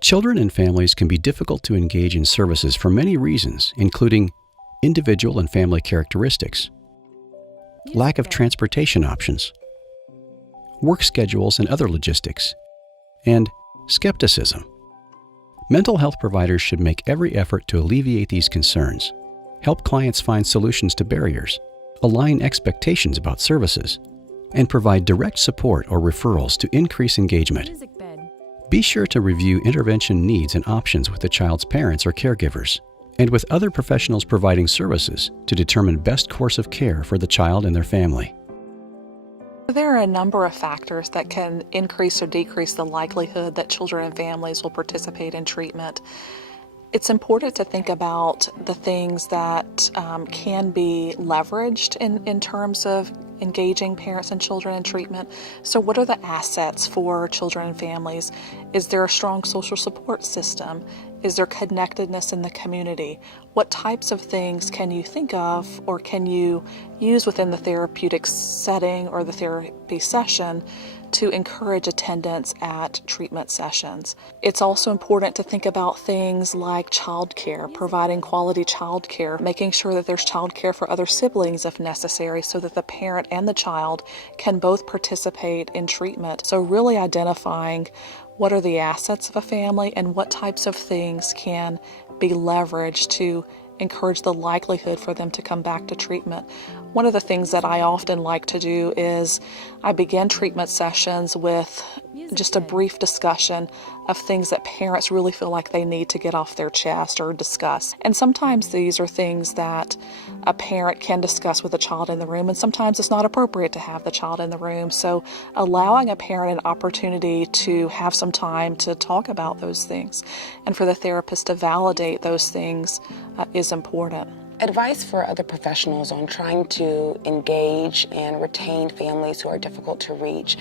Children and families can be difficult to engage in services for many reasons, including individual and family characteristics, lack of transportation options, work schedules and other logistics, and skepticism. Mental health providers should make every effort to alleviate these concerns, help clients find solutions to barriers, align expectations about services, and provide direct support or referrals to increase engagement. Be sure to review intervention needs and options with the child's parents or caregivers, and with other professionals providing services to determine best course of care for the child and their family. There are a number of factors that can increase or decrease the likelihood that children and families will participate in treatment. It's important to think about the things that can be leveraged in terms of engaging parents and children in treatment. So what are the assets for children and families? Is there a strong social support system? Is there connectedness in the community? What types of things can you think of or can you use within the therapeutic setting or the therapy session to encourage attendance at treatment sessions? It's also important to think about things like childcare, providing quality childcare, making sure that there's childcare for other siblings if necessary so that the parent and the child can both participate in treatment. So really identifying what are the assets of a family and what types of things can be leveraged to encourage the likelihood for them to come back to treatment. One of the things that I often like to do is I begin treatment sessions with just a brief discussion of things that parents really feel like they need to get off their chest or discuss. And sometimes these are things that a parent can discuss with a child in the room, and sometimes it's not appropriate to have the child in the room. So allowing a parent an opportunity to have some time to talk about those things and for the therapist to validate those things is important. Advice for other professionals on trying to engage and retain families who are difficult to reach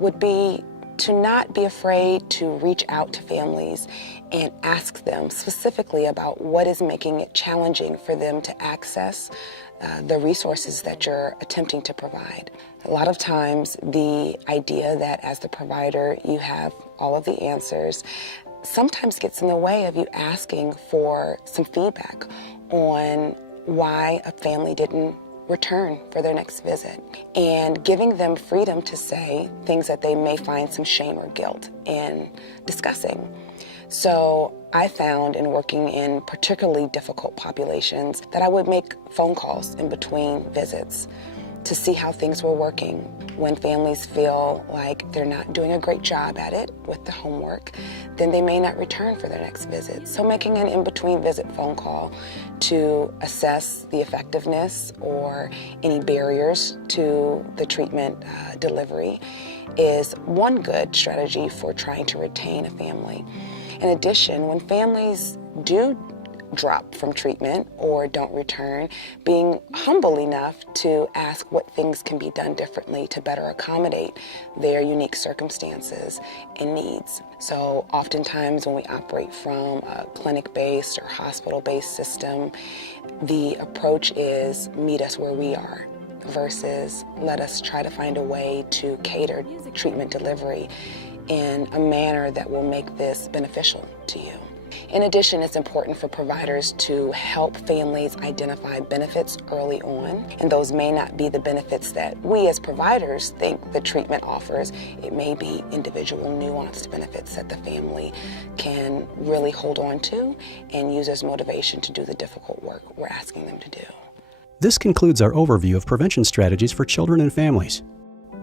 would be to not be afraid to reach out to families and ask them specifically about what is making it challenging for them to access the resources that you're attempting to provide. A lot of times the idea that as the provider you have all of the answers sometimes gets in the way of you asking for some feedback on why a family didn't return for their next visit, and giving them freedom to say things that they may find some shame or guilt in discussing. So I found in working in particularly difficult populations that I would make phone calls in between visits to see how things were working. When families feel like they're not doing a great job at it with the homework, then they may not return for their next visit. So making an in-between visit phone call to assess the effectiveness or any barriers to the treatment delivery is one good strategy for trying to retain a family. In addition, when families do drop from treatment or don't return, being humble enough to ask what things can be done differently to better accommodate their unique circumstances and needs. So oftentimes when we operate from a clinic-based or hospital-based system, the approach is meet us where we are versus let us try to find a way to cater treatment delivery in a manner that will make this beneficial to you. In addition, it's important for providers to help families identify benefits early on, and those may not be the benefits that we as providers think the treatment offers. It may be individual nuanced benefits that the family can really hold on to and use as motivation to do the difficult work we're asking them to do. This concludes our overview of prevention strategies for children and families.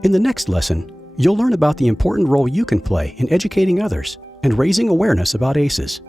In the next lesson, you'll learn about the important role you can play in educating others and raising awareness about ACEs.